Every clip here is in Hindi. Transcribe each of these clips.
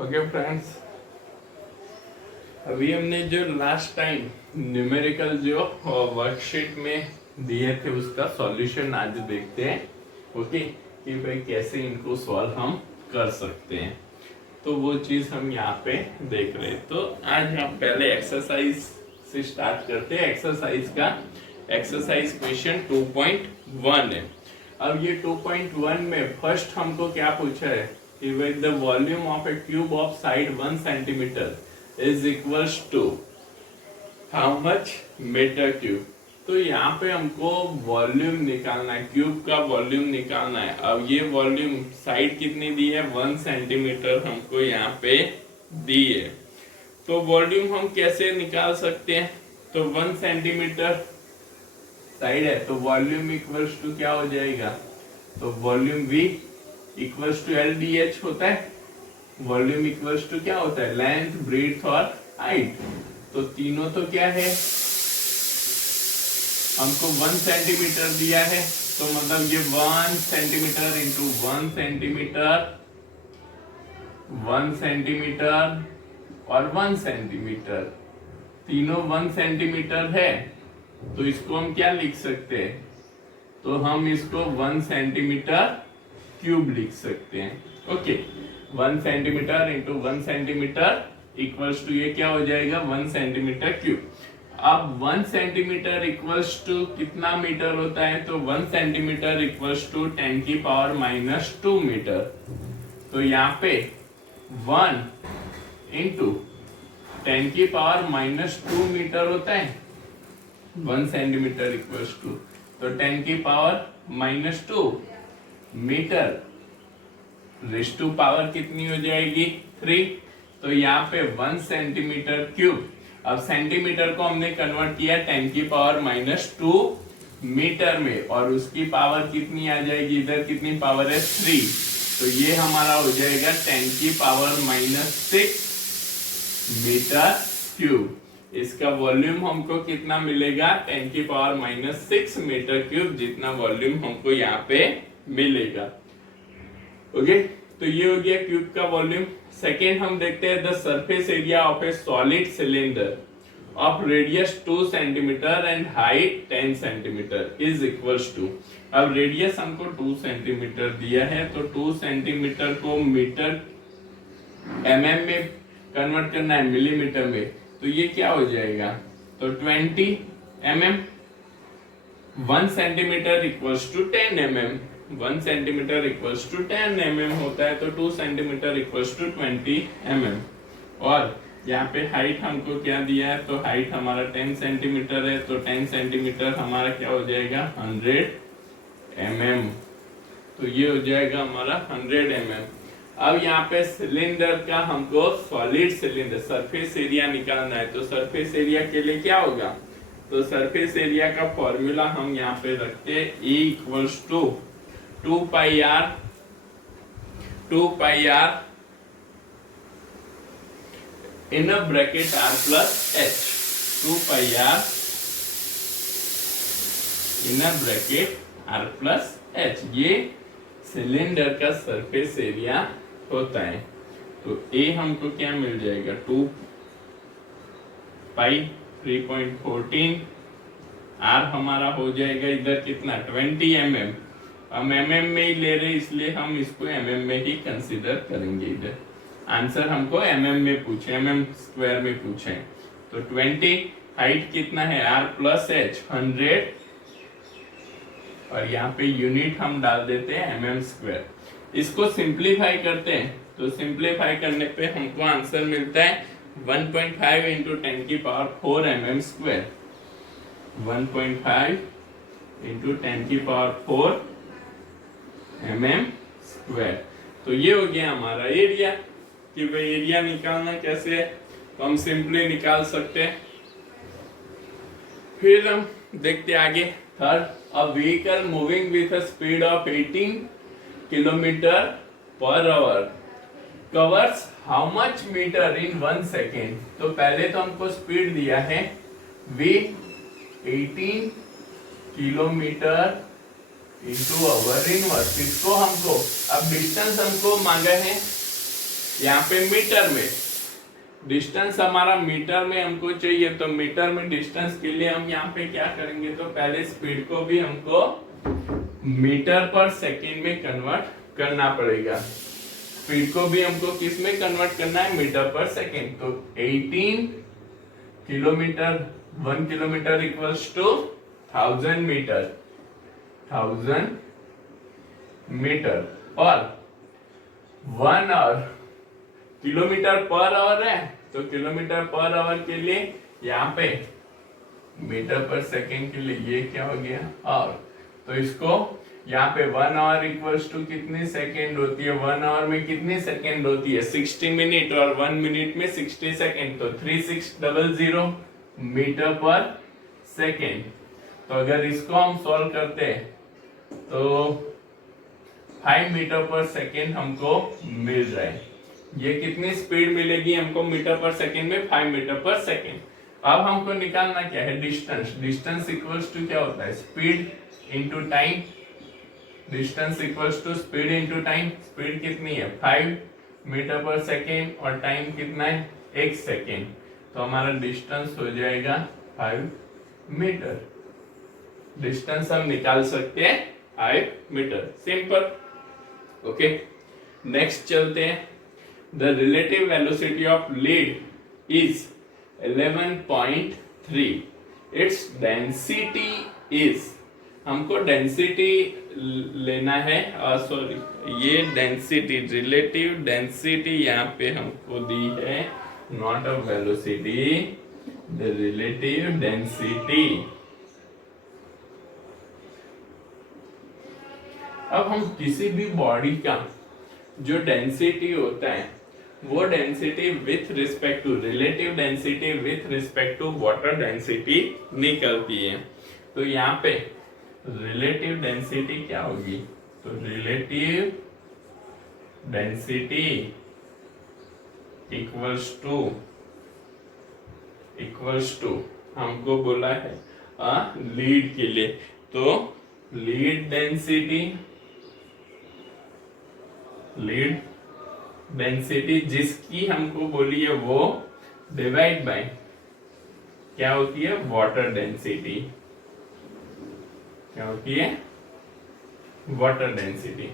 ओके फ्रेंड्स, अभी हमने जो लास्ट टाइम न्यूमेरिकल जो वर्कशीट में दिए थे उसका सॉल्यूशन आज देखते हैं। ओके, कि भाई कैसे इनको सॉल्व हम कर सकते हैं, तो वो चीज हम यहाँ पे देख रहे हैं। तो आज हम पहले एक्सरसाइज से स्टार्ट करते हैं। एक्सरसाइज क्वेश्चन 2.1 है। अब ये 2.1 में फर्स्ट हमको क्या पूछा है कि the volume of a cube of side 1 centimetre is equals to how much metre cube. तो यहाँ पे हमको वॉल्यूम निकालना है, क्यूब का वॉल्यूम निकालना है। अब ये वॉल्यूम साइड कितनी दी है, 1 सेंटीमीटर हमको यहाँ पे दी है। तो वॉल्यूम हम कैसे निकाल सकते हैं, तो 1 सेंटीमीटर साइड है तो वॉल्यूम इक्वल्स टू क्या हो जाएगा, तो volume V equals to LDH होता है। वॉल्यूम इक्वल्स टू क्या होता है, लेंथ, ब्रेड्थ और हाइट। तो तीनों तो क्या है, हमको 1 सेंटीमीटर दिया है, तो मतलब ये 1 सेंटीमीटर इंटू 1 सेंटीमीटर, 1 सेंटीमीटर और 1 सेंटीमीटर, तीनों 1 सेंटीमीटर है। तो इसको हम क्या लिख सकते हैं, तो हम इसको 1 सेंटीमीटर क्यूब लिख सकते हैं। Okay, 1 centimetre into 1 centimetre equals to ये क्या हो जाएगा, 1 सेंटीमीटर क्यूब। अब 1 सेंटीमीटर इक्वल्स टू कितना मीटर होता है, तो 1 सेंटीमीटर इक्वल्स टू 10 की पावर माइनस 2 मीटर। तो यहाँ पे 1 इंटू 10 की पावर माइनस 2 मीटर होता है 1 सेंटीमीटर इक्वल्स टू, तो 10 की power minus 2 metre raise to power कितनी हो जाएगी, 3। तो यहाँ पे 1 सेंटीमीटर क्यूब। अब सेंटीमीटर को हमने कन्वर्ट किया 10 की पावर माइनस 2 मीटर में, और उसकी पावर कितनी आ जाएगी, इधर कितनी पावर है, 3। तो ये हमारा हो जाएगा 10 की पावर माइनस 6 मीटर क्यूब। इसका वॉल्यूम हमको कितना मिलेगा, 10 की पावर माइनस 6 मीटर क्यूब, जितना वॉल्यूम हमको यहाँ पे मिलेगा। ओके, तो ये हो गया क्यूब का वॉल्यूम। सेकेंड हम देखते हैं the surface area of a solid cylinder of radius 2 centimetre and height 10 centimetre is equals to. अब रेडियस हमको 2 सेंटीमीटर दिया है, तो 2 सेंटीमीटर को मीटर mm में कन्वर्ट करना है मिलीमीटर में, तो ये क्या हो जाएगा, तो 20 mm। 1 centimetre equals to 10 mm, 1 centimetre equals to 10 mm होता है, तो 2 सेंटीमीटर इक्वल्स टू 20 mm। और यहाँ पे हाइट हमको क्या दिया है, तो हाइट हमारा 10 सेंटीमीटर है, तो 10 सेंटीमीटर हमारा क्या हो जाएगा, 100 mm। तो ये हो जाएगा हमारा 100 mm। अब यहाँ पे सिलेंडर का हमको सॉलिड सिलेंडर सरफेस एरिया निकालना है, तो सरफेस एरिया के लिए क्या होगा, तो सरफेस एरिया का फॉर्मूला हम यहाँ पे रखते हैं E equals to 2 pi r in a bracket r plus h, 2 pi r in a bracket r plus h। ये सिलेंडर का सरफेस एरिया होता है। तो A हमको क्या मिल जाएगा, 2 पाई 3.14, R हमारा हो जाएगा इधर कितना, 20 mm। हम mm में ही ले रहे इसलिए हम इसको mm में ही कंसीडर करेंगे। इधर आंसर हमको mm में पूछे, mm स्क्वायर में पूछे, तो 20। हाइट कितना है, R प्लस H 100, और यहाँ पे यूनिट हम डाल देते हैं mm स्क्वायर। इसको सिंप्लीफाई करते हैं, तो सिंप्लीफाई करने पे हमको आंसर मिलता है 1.5 इंटू 10 की पावर 4 mm स्क्वायर, 1.5 इंटू 10 की पावर 4 mm स्क्वायर। तो ये हो गया हमारा एरिया। कि भाई एरिया निकालना कैसे है, तो हम सिंपली निकाल सकते हैं। फिर हम देखते आगे। Third, a vehicle moving with a speed of 18 kilometre per hour covers how much metre in 1 second. तो पहले तो हमको स्पीड दिया है v 18 kilometre into hour inverse. इसको हमको अब डिस्टेंस हमको मांगा है यहाँ पे मीटर में डिस्टेंस हमारा मीटर में हमको चाहिए, तो मीटर में डिस्टेंस के लिए हम यहाँ पे क्या करेंगे, तो पहले स्पीड को भी हमको मीटर पर सेकेंड में कन्वर्ट करना पड़ेगा। स्पीड को भी हमको किस में कन्वर्ट करना है, मीटर पर सेकेंड। तो 18 kilometre, 1 kilometre equals to 1000 metre, 1000 metre. और 1 आवर, किलोमीटर पर आवर है, तो किलोमीटर पर आवर के लिए यहाँ पे मीटर पर सेकेंड के लिए ये क्या हो गया, आवर। तो इसको यहाँ पे 1 आवर इक्वल्स टू कितनी सेकेंड होती है, 1 आवर में कितनी सेकेंड होती है, 60 मिनट, और 1 मिनट में 60 सेकेंड, तो 3600 मीटर पर सेकेंड। तो अगर इसको हम सॉल्व करते हैं तो 5 मीटर पर सेकेंड हमको मिल रहा है। ये कितनी स्पीड मिलेगी हमको मीटर पर सेकेंड में, 5 मीटर पर सेकेंड। अब हमको निकालना क्या है, डिस्टेंस। डिस्टेंस इक्वल्स टू क्या होता है, speed into time. Distance equals to speed into time. Speed कितनी है, 5 मीटर पर सेकेंड, और टाइम कितना है, 1 सेकेंड। तो हमारा डिस्टेंस हो जाएगा 5 मीटर। डिस्टेंस हम निकाल सकते हैं 5 मीटर, सिंपल। ओके, नेक्स्ट चलते हैं। The relative velocity of lead is 11.3, its density is, हमको डेंसिटी लेना है, सॉरी ये डेंसिटी, रिलेटिव डेंसिटी यहाँ पे हमको दी है, not a velocity, the relative density. अब हम किसी भी बॉडी का जो डेंसिटी होता है वो density with respect to, relative density with respect to water density निकलती है। तो यहाँ पे रिलेटिव डेंसिटी क्या होगी, तो रिलेटिव डेंसिटी इक्वल्स टू हमको बोला है लीड के लिए, तो लीड डेंसिटी जिसकी हमको बोली है वो डिवाइड बाय क्या होती है, वाटर डेंसिटी। क्या होती है, वाटर डेंसिटी।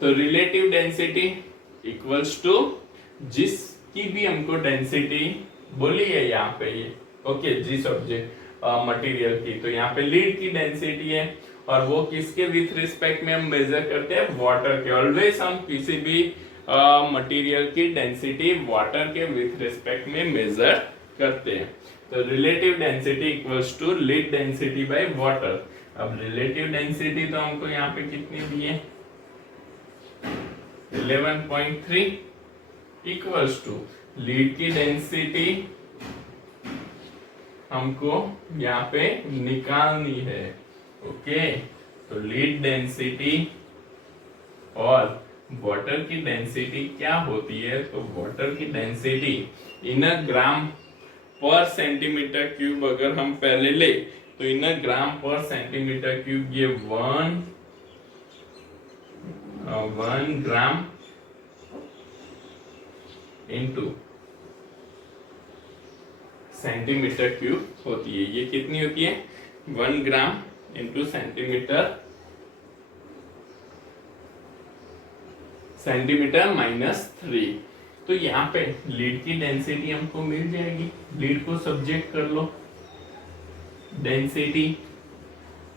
तो रिलेटिव डेंसिटी इक्वल्स टू जिसकी भी हमको डेंसिटी बोली है यहाँ पे, ये ओके, जिस ऑब्जेक्ट मटेरियल की, तो यहाँ पे लीड की डेंसिटी है, और वो किसके विथ रिस्पेक्ट में हम मेजर करते हैं, वाटर के। ऑलवेज हम किसी भी मटेरियल की डेंसिटी वाटर के विथ रिस्पेक्ट में मेजर करते हैं। तो relative density equals to lead density by water. अब रिलेटिव डेंसिटी तो हमको यहाँ पे कितनी दी है, 11.3 इक्वल्स टू लीड की डेंसिटी हमको यहाँ पे निकालनी है। ओके, तो लीड डेंसिटी और वाटर की डेंसिटी क्या होती है, तो वाटर की डेंसिटी इन अ ग्राम पर सेंटीमीटर क्यूब अगर हम पहले ले, तो इन अ ग्राम पर सेंटीमीटर क्यूब ये 1 ग्राम इंटू सेंटीमीटर क्यूब होती है। ये कितनी होती है, 1 ग्राम इंटू सेंटीमीटर -3। तो यहाँ पे लीड की डेंसिटी हमको मिल जाएगी। लीड को सब्जेक्ट कर लो, डेंसिटी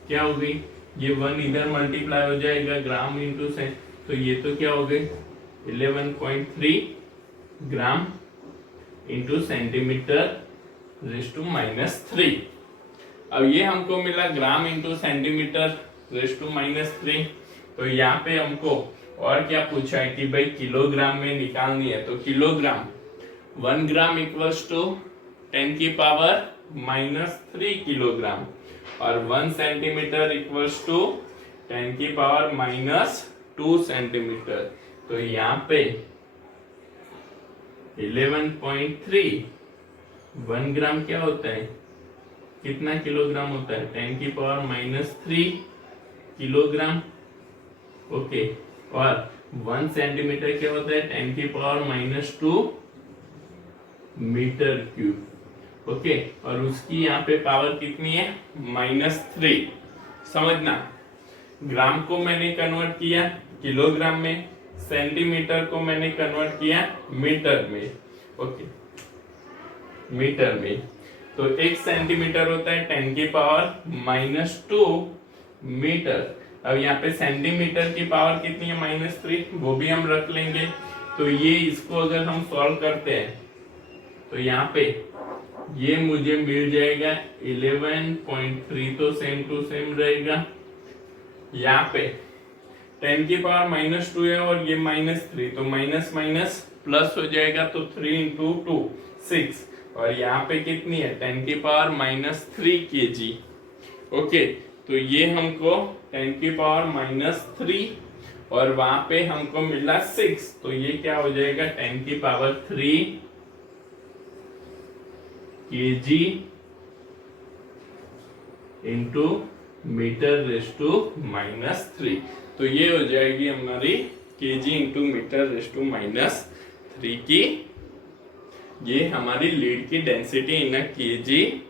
क्या हो गई, ये 1 इधर मल्टीप्लाई हो जाएगा ग्राम इंटू से, तो ये तो क्या हो गई 11.3 gram into centimetre raise to -3। अब ये हमको मिला gram into centimetre raise to -3। तो यहाँ पे हमको और क्या पूछा है कि भाई किलोग्राम में निकालनी है, तो किलोग्राम 1 ग्राम इक्वल्स टू 10 की पावर -3 किलोग्राम, और 1 सेंटीमीटर इक्वल्स टू 10 की पावर -2 सेंटीमीटर। तो यहाँ पे 11.3 1 ग्राम क्या होता है, कितना किलोग्राम होता है, 10 की पावर -3 किलोग्राम। ओके, और 1 सेंटीमीटर क्या होता है 10 की पावर -2 मीटर क्यूब। ओके, और उसकी यहाँ पे पावर कितनी है -3। समझना, ग्राम को मैंने कन्वर्ट किया किलोग्राम में, सेंटीमीटर को मैंने कन्वर्ट किया मीटर में। ओके, मीटर में तो 1 सेंटीमीटर होता है 10 की पावर -2 मीटर। अब यहाँ पे सेंटीमीटर की पावर कितनी है -3, वो भी हम रख लेंगे। तो ये इसको अगर हम सॉल्व करते हैं तो यहाँ पे ये मुझे मिल जाएगा 11.3, तो सेम टू सेम रहेगा। यहाँ पे 10 की पावर -2 है और ये -3, तो माइनस माइनस प्लस हो जाएगा, तो 3 इंटू 2 6, और यहाँ पे कितनी है 10 की पावर -3 kg। ओके, तो ये हमको 10 की पावर -3 और वहां पे हमको मिला 6, तो ये क्या हो जाएगा 10 की power 3 kg into metre raise to -3। तो ये हो जाएगी हमारी kg into metre raise to -3 की, ये हमारी लीड की density in kg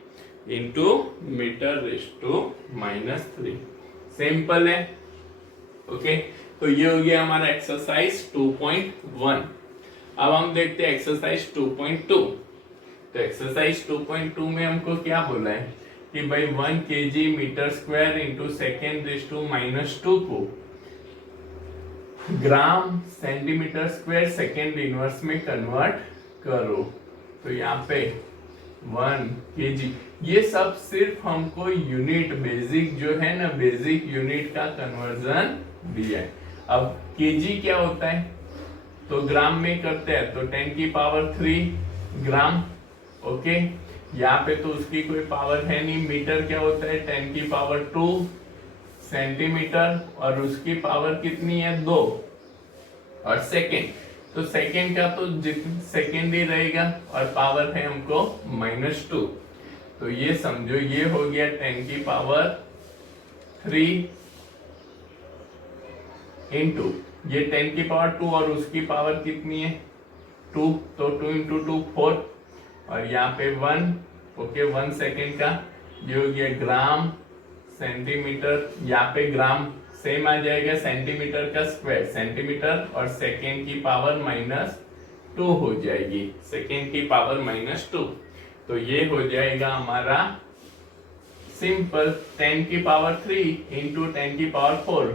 into metre raise to -3। Simple है। ओके, तो ये हो गया हमारा एक्सरसाइज 2.1। अब हम देखते हैं एक्सरसाइज 2.2। तो एक्सरसाइज 2.2 में हमको क्या बोला है कि भाई 1 kg metre square into second raise to -2 को gram centimetre square second inverse में कन्वर्ट करो। तो यहाँ पे 1 kg, ये सब सिर्फ हमको यूनिट बेसिक जो है ना, बेसिक यूनिट का कन्वर्जन दिया है। अब kg क्या होता है तो ग्राम में करते हैं, तो 10 की पावर 3 ग्राम। ओके, यहाँ पे तो उसकी कोई पावर है नहीं। मीटर क्या होता है 10 की पावर 2 सेंटीमीटर, और उसकी पावर कितनी है 2। और सेकेंड, तो सेकेंड का तो सेकेंड ही रहेगा, और पावर है हमको -2। तो ये समझो ये हो गया 10 की पावर 3 इंटू ये 10 की पावर 2 और उसकी पावर कितनी है 2, तो 2 इंटू 2 4, और यहाँ पे 1। ओके, 1 सेकेंड का ये हो गया ग्राम सेंटीमीटर, यहाँ पे ग्राम सेम आ जाएगा, सेंटीमीटर का स्क्वायर सेंटीमीटर, और सेकेंड की पावर -2 हो जाएगी, सेकेंड की पावर -2। तो ये हो जाएगा हमारा सिंपल 10 की पावर 3 इंटू 10 की पावर 4।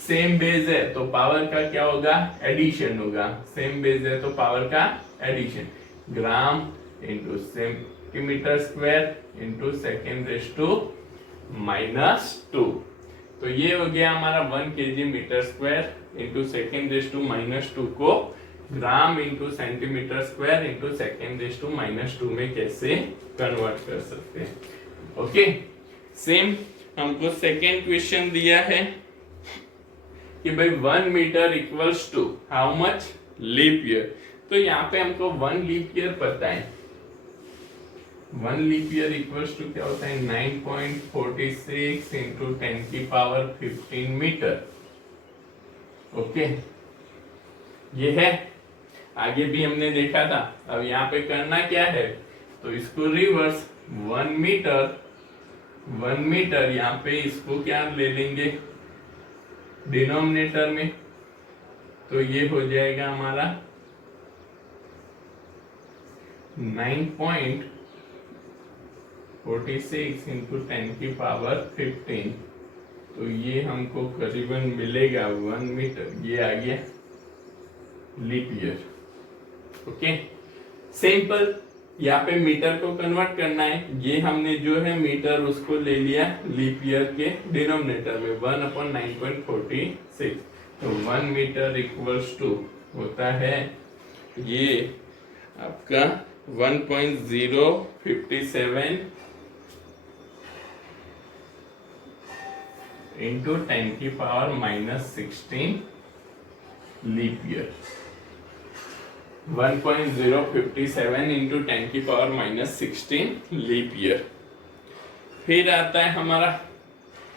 सेम बेस है तो पावर का क्या होगा एडिशन होगा, सेम बेस है तो पावर का addition, gram into centimetre square into second raise to -2। तो ये हो गया हमारा 1 kg metre square into second raise to -2 को gram into centimetre square into second raise to -2 में कैसे कन्वर्ट कर सकते हैं। ओके, सेम हमको सेकेंड क्वेश्चन दिया है कि भाई 1 metre equals to how much leap year. तो यहाँ पे हमको 1 लीप ईयर पता है, 1 लीप ईयर इक्वल्स टू क्या होता है 9.46 इंटू 10 की पावर 15 मीटर। ओके, ये है, आगे भी हमने देखा था। अब यहाँ पे करना क्या है, तो इसको रिवर्स 1 मीटर यहाँ पे इसको क्या ले लेंगे डिनोमिनेटर में, तो ये हो जाएगा हमारा 9.46 इंटू 10 की पावर 15, तो ये हमको करीबन मिलेगा 1 मीटर, ये आ गया लीप ईयर। ओके, सिंपल, यहाँ पे मीटर को कन्वर्ट करना है, ये हमने जो है मीटर उसको ले लिया लीप ईयर के डिनोमिनेटर में 1/9.46, तो 1 मीटर इक्वल्स टू होता है ये आपका 1.057 इंटू 10 की पावर -16 लीप ईयर, 1.057 इंटू 10 की पावर -16 लीप ईयर। फिर आता है हमारा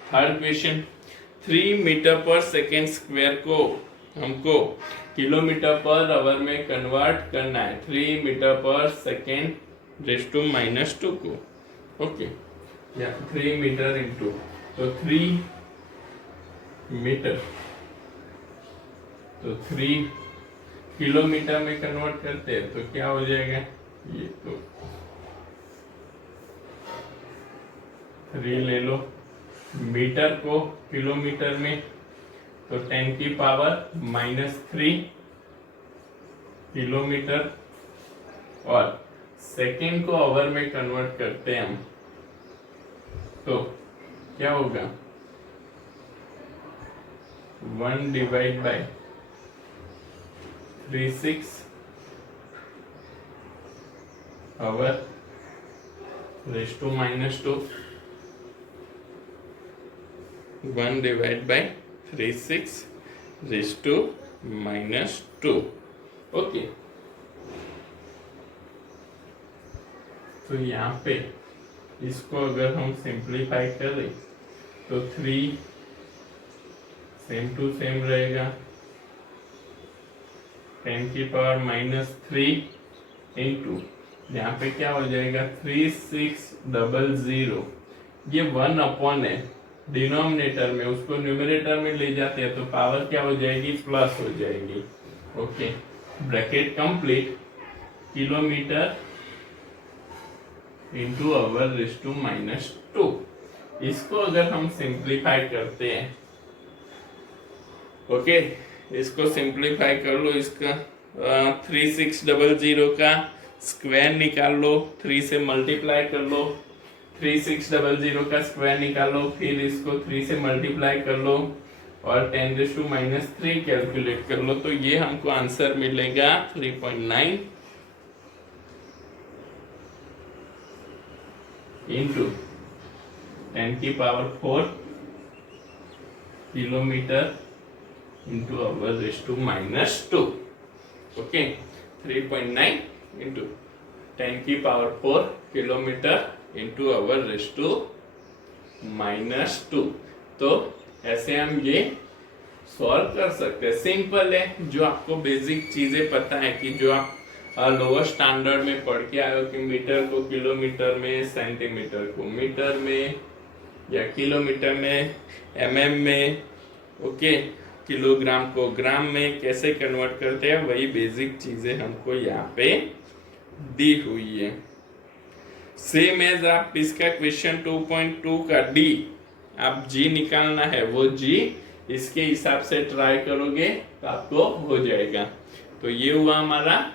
थर्ड क्वेश्चन, 3 मीटर पर सेकेंड स्क्वायर को हमको किलोमीटर पर आवर में कन्वर्ट करना है 3 मीटर पर सेकेंड रेज टू -2 को। ओके, या 3 मीटर इंटू, तो 3 मीटर, तो 3 किलोमीटर में कन्वर्ट करते हैं तो क्या हो जाएगा, ये तो 3 ले लो, मीटर को किलोमीटर में तो 10 की पावर -3 किलोमीटर, और सेकेंड को आवर में कन्वर्ट करते हैं हम तो क्या होगा 1 divide by 36 hour raise to -2, 1 divide by 36 raise to -2। Okay, तो यहाँ पे इसको अगर हम सिंप्लीफाई करें तो 3 सेम टू सेम रहेगा, 10 की पावर -3 इंटू, यहाँ पे क्या हो जाएगा 3600, ये 1 अपॉन है डिनोमिनेटर में, उसको न्यूमरेटर में ले जाते हैं तो पावर क्या हो जाएगी, प्लस हो जाएगी। Okay, bracket complete, kilometre into hour raise to -2। इसको अगर हम सिंप्लीफाई करते हैं, ओके, इसको सिंप्लीफाई कर लो, इसका 3600 का स्क्वायर निकाल लो, 3 से मल्टीप्लाई कर लो, 3600 का स्क्वायर निकालो, फिर इसको 3 से मल्टीप्लाई कर लो और 10⁻³ कैलकुलेट कर लो, तो ये हमको आंसर मिलेगा 3.9 इंटू 10 की power 4 kilometre into hour raise to -2। Okay, 3.9 into 10 की power 4 kilometre into hour raise to -2। तो ऐसे हम ये सॉल्व कर सकते हैं, सिंपल है। जो आपको बेसिक चीजें पता है कि जो आप लोअर स्टैंडर्ड में पढ़ के आए हो कि मीटर को किलोमीटर में, सेंटीमीटर को मीटर में, या किलोमीटर में mm में, ओके, किलोग्राम को ग्राम में कैसे कन्वर्ट करते हैं, वही बेसिक चीजें हमको यहाँ पे दी हुई है। सेम एज आप इसका क्वेश्चन 2.2 का डी, आप जी निकालना है, वो जी इसके हिसाब से ट्राई करोगे तो आपको हो जाएगा। तो ये हुआ हमारा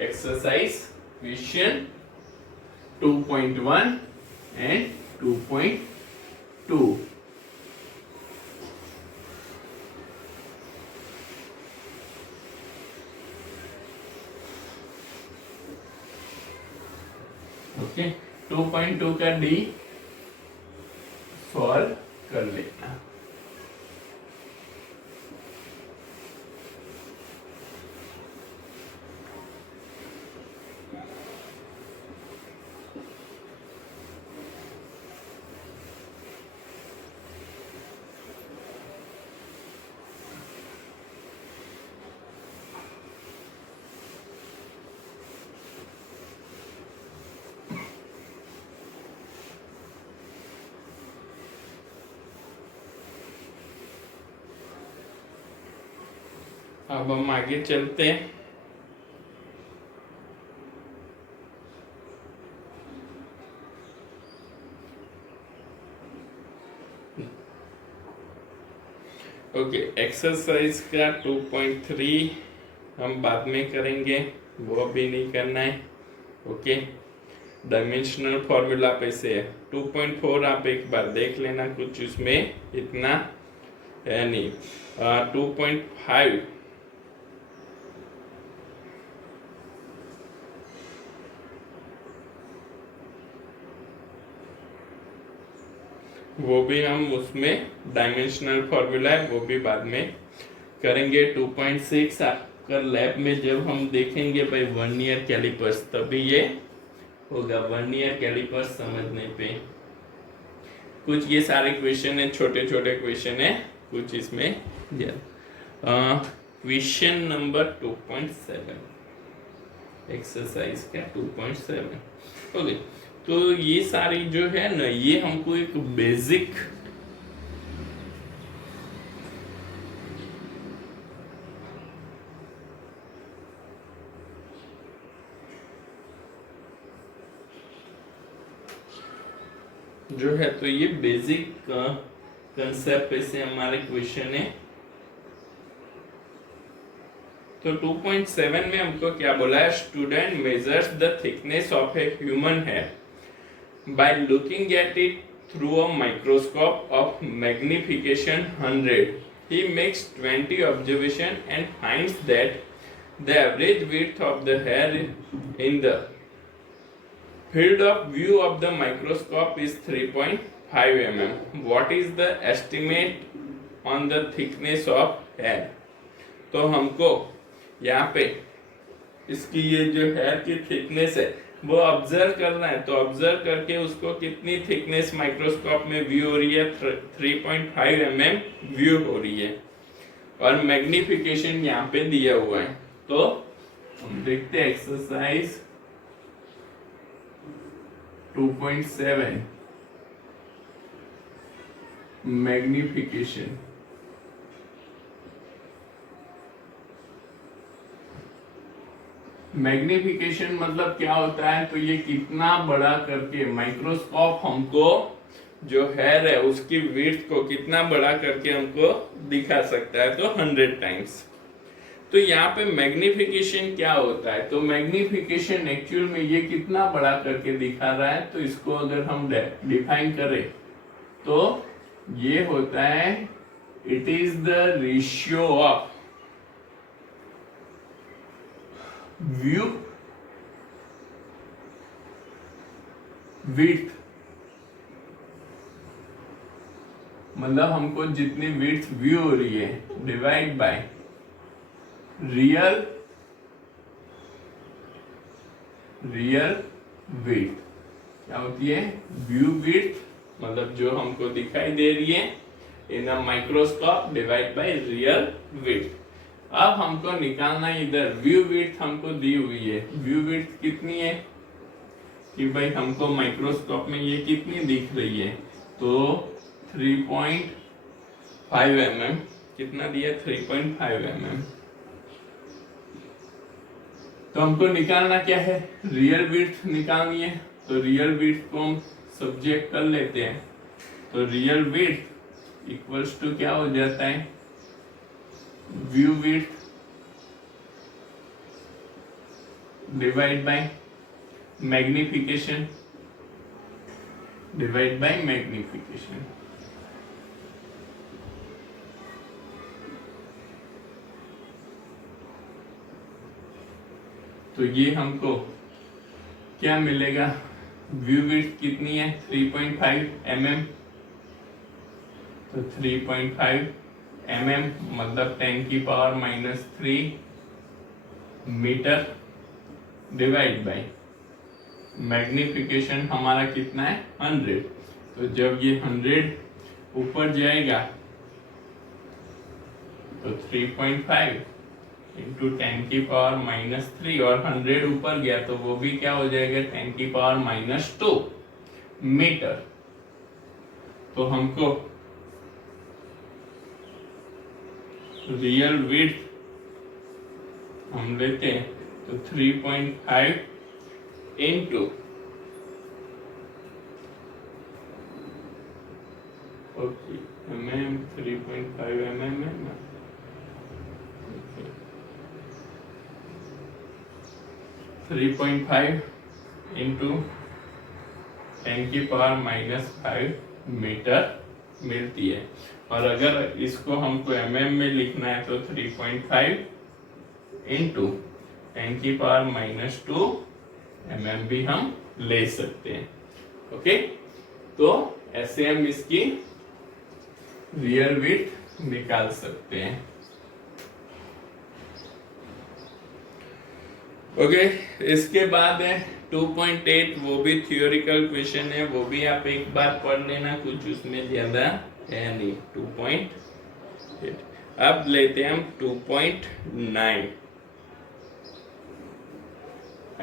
एक्सरसाइज क्वेश्चन 2.1 एंड 2.2। ओके, 2.2 का डी सॉल्व कर लेना। अब हम आगे चलते हैं। ओके, एक्सरसाइज का 2.3 हम बाद में करेंगे, वो अभी नहीं करना है। ओके, डायमेंशनल फॉर्मूला पे से है। 2.4 आप एक बार देख लेना, कुछ उसमें इतना है नहीं। 2.5 वो भी हम उसमें डायमेंशनल फॉर्मूला है, वो भी बाद में करेंगे। 2.6 आपका लैब में जब हम देखेंगे भाई वर्नियर कैलिपर्स, तभी ये होगा। वर्नियर कैलिपर्स समझने पे कुछ ये सारे क्वेश्चन है, छोटे छोटे क्वेश्चन है, कुछ इसमें दिया। क्वेश्चन नंबर 2.7, एक्सरसाइज का 2.7। ओके, तो ये सारी जो है ना, ये हमको एक बेसिक जो है, तो ये बेसिक कंसेप्ट पे से हमारे क्वेश्चन है। तो 2.7 में हमको क्या बोला है, student measures the thickness of a human hair by looking at it through a microscope of magnification 100. He makes 20 observation and finds that the average width of the hair in the field of view of the microscope is 3.5 mm. What is the estimate on the thickness of hair? तो हमको यहाँ पे इसकी ये जो हेयर की थिकनेस है वो ऑब्जर्व करना है। तो ऑब्जर्व करके उसको कितनी थिकनेस माइक्रोस्कोप में व्यू हो रही है, 3.5 mm व्यू हो रही है, और मैग्निफिकेशन यहाँ पे दिया हुआ है। तो हम देखते हैं एक्सरसाइज 2.7 मैग्निफिकेशन। मैग्निफिकेशन मतलब क्या होता है, तो ये कितना बड़ा करके माइक्रोस्कोप हमको जो हेयर है उसकी विड्थ को कितना बड़ा करके हमको दिखा सकता है, तो 100 टाइम्स। तो यहाँ पे मैग्निफिकेशन क्या होता है, तो मैग्निफिकेशन एक्चुअल में ये कितना बड़ा करके दिखा रहा है, तो इसको अगर हम डिफाइन करें तो ये होता है, it is the ratio of view width, मतलब हमको जितनी विड्थ व्यू हो रही है डिवाइड बाय रियल विड्थ। क्या होती है, व्यू विड्थ, मतलब जो हमको दिखाई दे रही है in a microscope divide by real width. अब हमको निकालना है इधर व्यू विड्थ, हमको दी हुई है व्यू विड्थ कितनी है कि भाई हमको माइक्रोस्कोप में ये कितनी दिख रही है, तो 3.5 mm। कितना दिया, 3.5 mm। तो हमको निकालना क्या है, रियल विड्थ निकालनी है। तो रियल विड्थ को हम सब्जेक्ट कर लेते हैं, तो रियल विड्थ इक्वल्स टू क्या हो जाता है, view width divide by magnification divide by magnification. तो ये हमको क्या मिलेगा, व्यू विड्थ कितनी है, 3.5 mm। तो 3.5 mm मतलब 10⁻³ मीटर डिवाइड बाय मैग्निफिकेशन हमारा कितना है, 100। तो जब ये 100 ऊपर जाएगा तो 3.5 इंटू 10⁻³ और 100 ऊपर गया तो वो भी क्या हो जाएगा, 10⁻² मीटर। तो हमको रियल विड्थ हम लेते हैं, तो 3.5 इंटू mm, 3.5 mm है ना, 3.5 इंटू 10⁻⁵ मीटर मिलती है। और अगर इसको हमको mm में लिखना है तो 3.5 इंटू 10⁻² mm भी हम ले सकते हैं। ओके, तो ऐसे हम इसकी रियल विड्थ निकाल सकते हैं। ओके, इसके बाद है 2.8, वो भी थियोरिकल क्वेश्चन है, वो भी आप एक बार पढ़ लेना, कुछ उसमें ज्यादा है नहीं। अब लेते हैं हम 2.9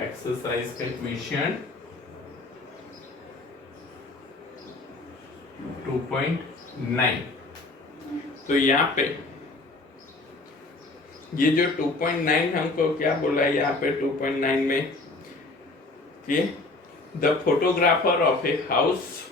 एक्सरसाइज का क्वेश्चन 2.9। तो यहाँ पे ये जो 2.9 हमको क्या बोला है यहाँ पे 2.9 में कि the photographer of a house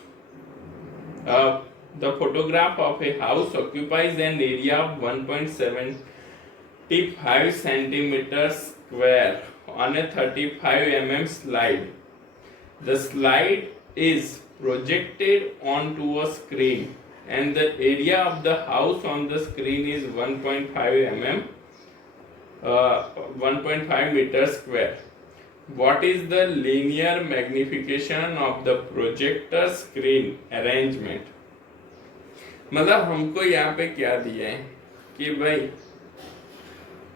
the photograph of a house occupies an area of 1.75 centimeters square on a 35 mm slide. The slide is projected onto a screen and the area of the house on the screen is 1.5 meters square. What is the linear magnification of the projector screen arrangement? मतलब हमको यहाँ पे क्या दिया है कि भाई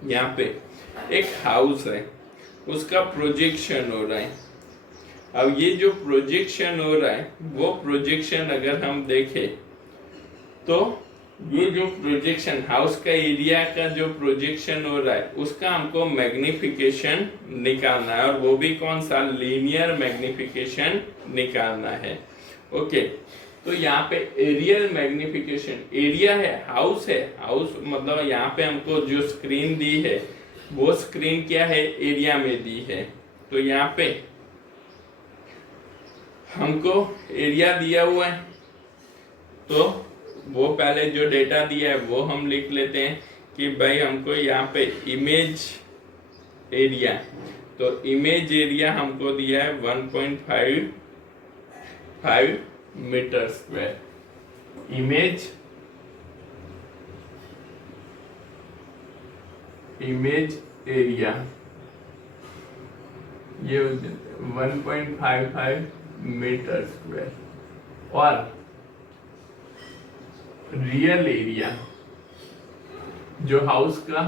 यहाँ पे एक हाउस है, उसका प्रोजेक्शन हो रहा है। अब ये जो प्रोजेक्शन हो रहा है वो प्रोजेक्शन अगर हम देखें तो ये जो प्रोजेक्शन हाउस का एरिया का जो प्रोजेक्शन हो रहा है उसका हमको मैग्निफिकेशन निकालना है, और वो भी कौन सा, लीनियर मैग्निफिकेशन निकालना है। ओके, तो यहाँ पे एरियल मैग्निफिकेशन, एरिया है, हाउस मतलब यहाँ पे हमको जो स्क्रीन दी है वो स्क्रीन क्या है, एरिया में दी है। तो यहाँ पे हमको एरिया दिया हुआ है, तो वो पहले जो डेटा दिया है वो हम लिख लेते हैं कि भाई हमको यहाँ पे इमेज एरिया, तो इमेज एरिया हमको दिया है 1.5 मीटर स्क्वायर। इमेज एरिया ये 1.55 मीटर स्क्वायर, और रियल एरिया जो हाउस का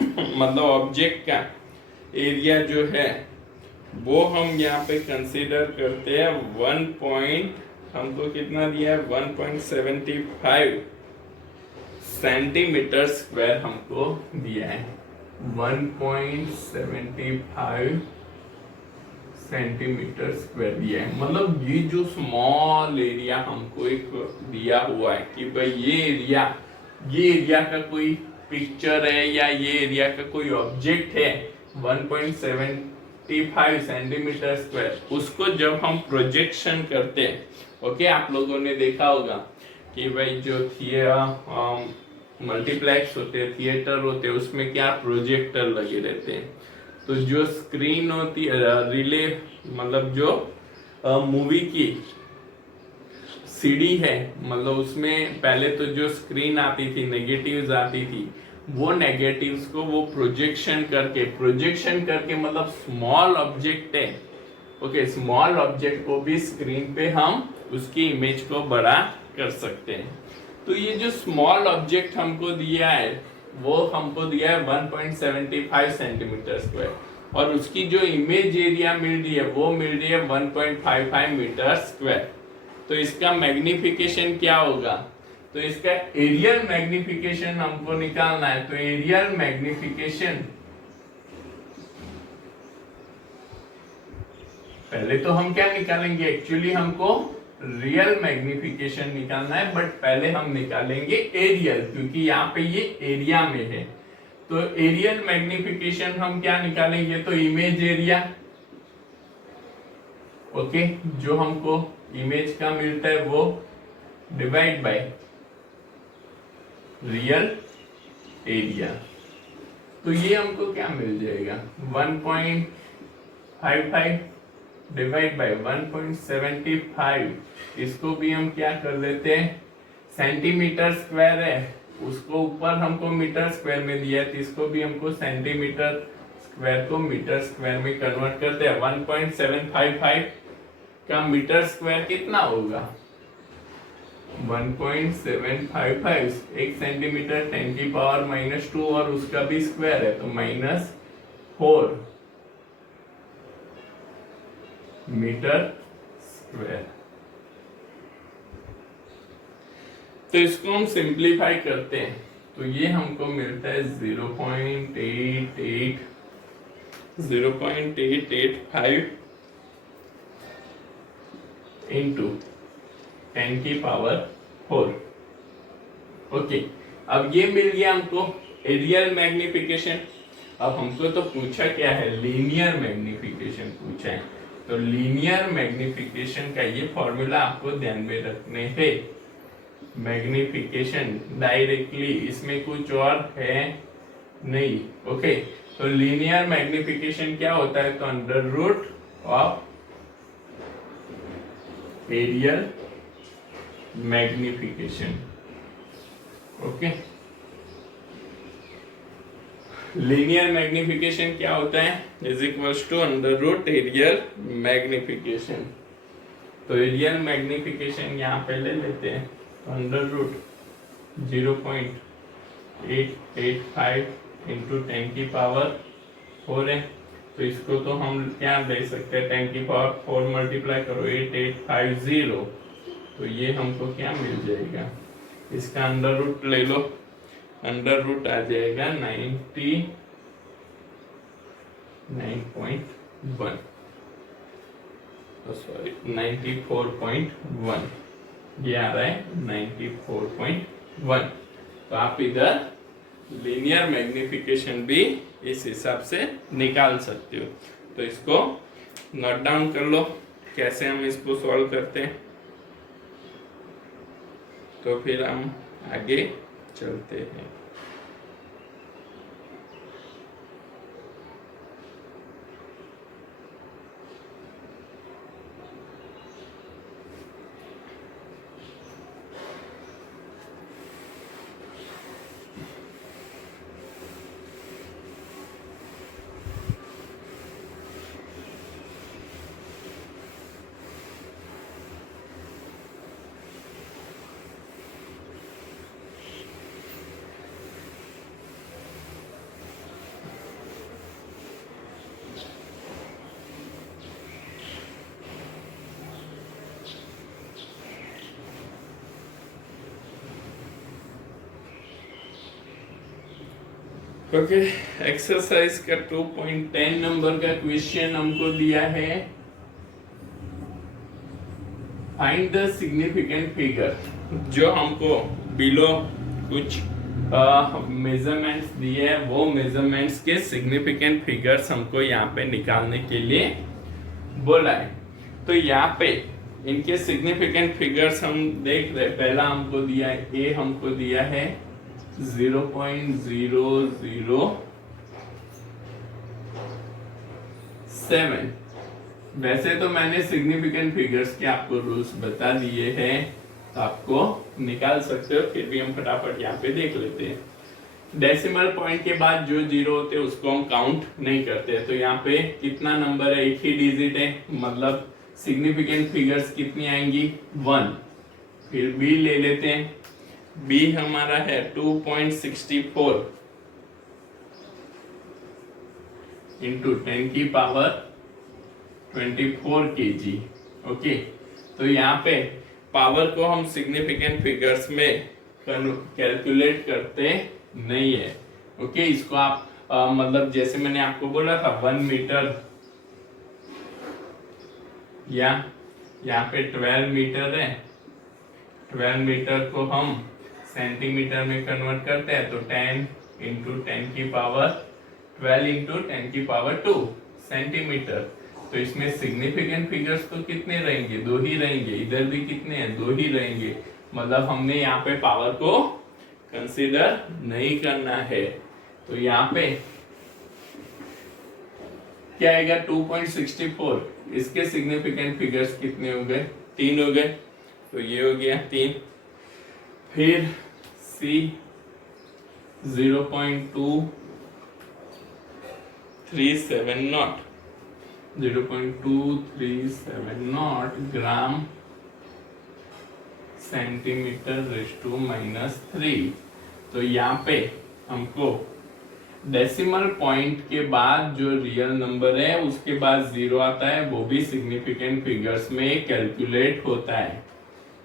मतलब ऑब्जेक्ट का एरिया जो है वो हम यहाँ पे कंसीडर करते हैं हमको कितना दिया है 1.75 सेंटीमीटर स्क्वायर हमको दिया है, 1.75 सेंटीमीटर स्क्वायर दिया है। मतलब ये जो स्मॉल एरिया हमको एक दिया हुआ है कि भाई ये एरिया का कोई पिक्चर है या ये एरिया का कोई ऑब्जेक्ट है 1.75 सेंटीमीटर स्क्वायर, उसको जब हम प्रोजेक्शन करते हैं, ओके, आप लोगों ने देखा होगा कि भाई जो मल्टीप्लेक्स होते हैं, थिएटर होते हैं, उसमें क्या प्रोजेक्टर लगे रहते हैं। तो जो स्क्रीन होती है रिले, मतलब जो मूवी की सीडी है, मतलब उसमें पहले तो जो स्क्रीन आती थी, नेगेटिव्स आती थी, वो नेगेटिव्स को वो प्रोजेक्शन करके मतलब स्मॉल ऑब्जेक्ट है, ओके, स्मॉल ऑब्जेक्ट को भी स्क्रीन पे हम उसकी इमेज को बड़ा कर सकते हैं। तो ये जो स्मॉल ऑब्जेक्ट हमको दिया है वो हमको दिया है 1.75 सेंटीमीटर स्क्वायर, और उसकी जो इमेज एरिया मिल रही है वो मिल रही है 1.55 मीटर स्क्वायर। तो इसका मैग्निफिकेशन क्या होगा, तो इसका एरियल मैग्निफिकेशन हमको निकालना है। तो एरियल मैग्निफिकेशन पहले तो हम क्या निकालेंगे, एक्चुअली हमको रियल मैग्निफिकेशन निकालना है, बट पहले हम निकालेंगे एरियल, क्योंकि यहाँ पे ये एरिया में है। तो एरियल मैग्निफिकेशन हम क्या निकालेंगे, तो इमेज एरिया, ओके, जो हमको इमेज का मिलता है वो डिवाइड बाय रियल एरिया। तो ये हमको क्या मिल जाएगा, 1.55 डिवाइड बाय 1.75, इसको भी हम क्या कर लेते हैं, सेंटीमीटर स्क्वायर है, उसको ऊपर हमको मीटर स्क्वायर में दिया है, तो इसको भी हमको सेंटीमीटर स्क्वायर को मीटर स्क्वायर में कन्वर्ट करते हैं। 1.755 का मीटर स्क्वायर कितना होगा, 1.755, एक सेंटीमीटर 10⁻⁻2 और उसका भी स्क्वायर है तो -4 मीटर स्क्वायर। तो इसको हम सिंप्लीफाई करते हैं तो ये हमको मिलता है 0.885 इंटू 10⁴। ओके, अब ये मिल गया हमको एरियल मैग्निफिकेशन। अब हमको तो पूछा क्या है, लीनियर मैग्निफिकेशन पूछा है। तो लीनियर मैग्निफिकेशन का ये फॉर्मूला आपको ध्यान में रखने हैं। मैग्निफिकेशन डायरेक्टली, इसमें कुछ और है नहीं। ओके, तो लीनियर मैग्निफिकेशन क्या होता है, तो under root of areal magnification. Okay, linear magnification क्या होता है, is equals to under root areal magnification. तो एरियल मैग्निफिकेशन यहाँ पे ले लेते हैं, अंडर रूट 0.885 इंटू 10⁴ है। तो इसको तो हम क्या दे सकते हैं, 10⁴ मल्टीप्लाई करो 8850, तो ये हमको क्या मिल जाएगा, इसका अंडर रूट ले लो, अंडर रूट आ जाएगा 99.1, सॉरी 94.1, ये आ रहा है 94.1। तो आप इधर लीनियर मैग्निफिकेशन भी इस हिसाब से निकाल सकते हो। तो इसको नोट डाउन कर लो कैसे हम इसको सॉल्व करते हैं, तो फिर हम आगे चलते हैं। ओके, एक्सरसाइज का 2.10 नंबर का क्वेश्चन हमको दिया है, फाइंड द सिग्निफिकेंट फिगर। जो हमको बिलो कुछ मेजरमेंट्स दिए हैं, वो मेजरमेंट्स के सिग्निफिकेंट फिगर्स हमको यहाँ पे निकालने के लिए बोला है। तो यहाँ पे इनके सिग्निफिकेंट फिगर्स हम देख रहे। पहला हमको दिया है, ए हमको दिया है 0.007। वैसे तो मैंने सिग्निफिकेंट फिगर्स के आपको रूल्स बता दिए हैं, तो आपको निकाल सकते हो, फिर भी हम फटाफट यहाँ पे देख लेते हैं। डेसिमल पॉइंट के बाद जो जीरो होते हैं उसको हम काउंट नहीं करते। तो यहाँ पे कितना नंबर है, एक ही डिजिट है, मतलब सिग्निफिकेंट फिगर्स कितनी आएंगी, 1। फिर बी ले लेते हैं, बी हमारा है 2.64 इंटू 10⁴ kg। ओके, तो यहाँ पे पावर को हम सिग्निफिकेंट फिगर्स में कैलकुलेट करते नहीं है। ओके, इसको आप मतलब जैसे मैंने आपको बोला था 1 मीटर, या यहाँ पे 12 मीटर है, 12 मीटर को हम सेंटीमीटर में कन्वर्ट करते हैं, तो 10 इंटू 10⁻12 इंटू 10⁻2 सेंटीमीटर। तो इसमें सिग्निफिकेंट फिगर्स तो कितने रहेंगे, 2 ही रहेंगे। इधर भी कितने हैं, 2 ही रहेंगे। मतलब हमने यहाँ पे पावर को कंसीडर नहीं करना है। तो यहाँ पे क्या आएगा, 2.64। इसके सिग्निफिकेंट फिगर्स कितने हो गए, 3 हो गए। तो ये हो गया 3। फिर सी 0.2370 ग्राम सेंटीमीटर रेज़ टू -3। तो यहाँ पे हमको डेसिमल पॉइंट के बाद जो रियल नंबर है उसके बाद 0 आता है, वो भी सिग्निफिकेंट फिगर्स में कैलकुलेट होता है।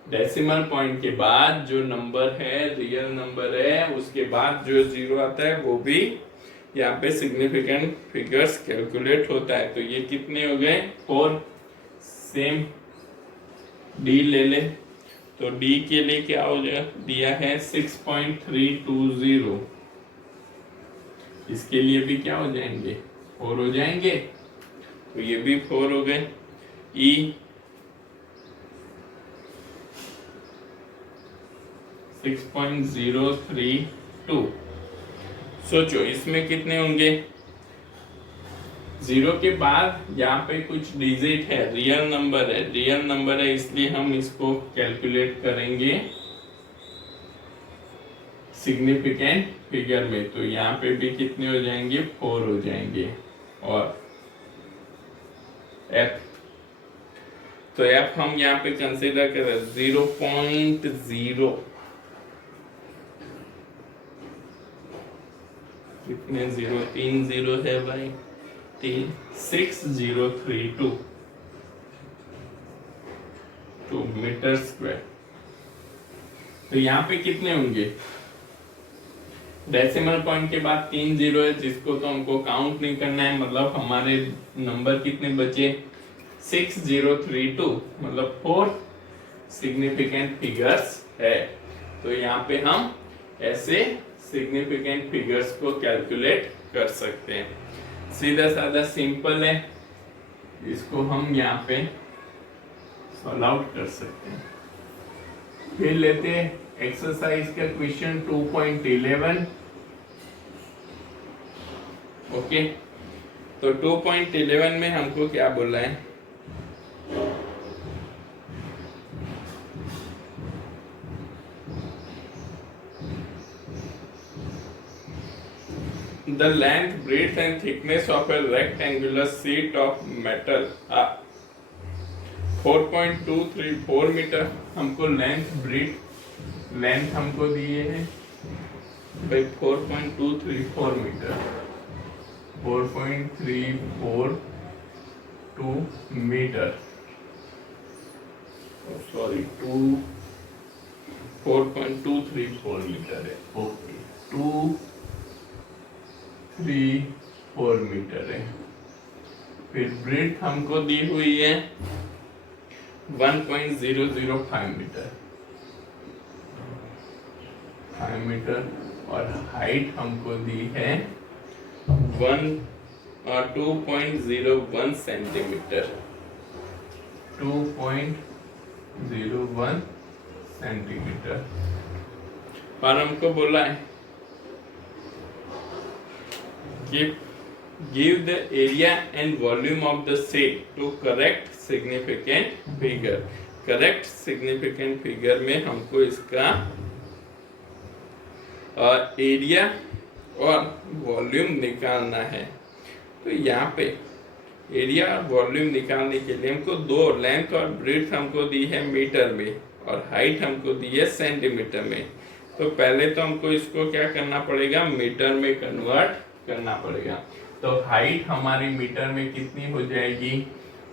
डेसिमल पॉइंट के बाद जो नंबर है रियल नंबर है, उसके बाद जो जीरो आता है वो भी यहाँ पे सिग्निफिकेंट फिगर्स कैलकुलेट होता है। तो ये कितने हो गए? 4। सेम डी ले ले, तो डी के लिए क्या हो जाए दिया है 6.320। इसके लिए भी क्या हो जाएंगे? 4 हो जाएंगे, तो ये भी 4 हो गए। ई 6.032। सोचो इसमें कितने होंगे? जीरो के बाद यहाँ पे कुछ डिजिट है, रियल नंबर है, इसलिए हम इसको कैलकुलेट करेंगे सिग्निफिकेंट फिगर में। तो यहाँ पे भी कितने हो जाएंगे? 4 हो जाएंगे। और एफ, तो एफ हम यहाँ पे कंसीडर करें 0.0, कितने जीरो? 3 जीरो है भाई, 6032 मीटर स्क्वायर। तो यहाँ पे कितने होंगे? डेसिमल पॉइंट के बाद 3 जीरो है, जिसको तो हमको काउंट नहीं करना है, मतलब हमारे नंबर कितने बचे? 6032, मतलब 4 सिग्निफिकेंट फिगर्स है। तो यहाँ पे हम ऐसे सिग्निफिकेंट फिगर्स को कैलकुलेट कर सकते हैं। सीधा साधा सिंपल है, इसको हम यहाँ पे सॉल्व आउट कर सकते हैं। फिर लेते हैं एक्सरसाइज का क्वेश्चन 2.11। ओके, तो 2.11 में हमको क्या बोला है? The length, breadth and thickness of a rectangular sheet of metal are 4.234 metre. हमको लेंथ हमको दिए हैं भाई 4.234 मीटर, 4.342 मीटर, सॉरी 4.234 मीटर है। ओके, 234 मीटर है। फिर ब्रेड्थ हमको दी हुई है 1.005 मीटर, 5 मीटर, और हाइट हमको दी है 2.01 सेंटीमीटर, 2.01 सेंटीमीटर। और हमको बोला है give the area and volume of the sheet to correct significant figure। Correct significant figure में हमको इसका एरिया और वॉल्यूम निकालना है। तो यहाँ पे एरिया और वॉल्यूम निकालने के लिए हमको दो, लेंथ और ब्रेड्थ हमको दी है मीटर में और हाइट हमको दी है सेंटीमीटर में। तो पहले तो हमको इसको क्या करना पड़ेगा? मीटर में कन्वर्ट करना पड़ेगा। तो हाइट हमारी मीटर में कितनी हो जाएगी?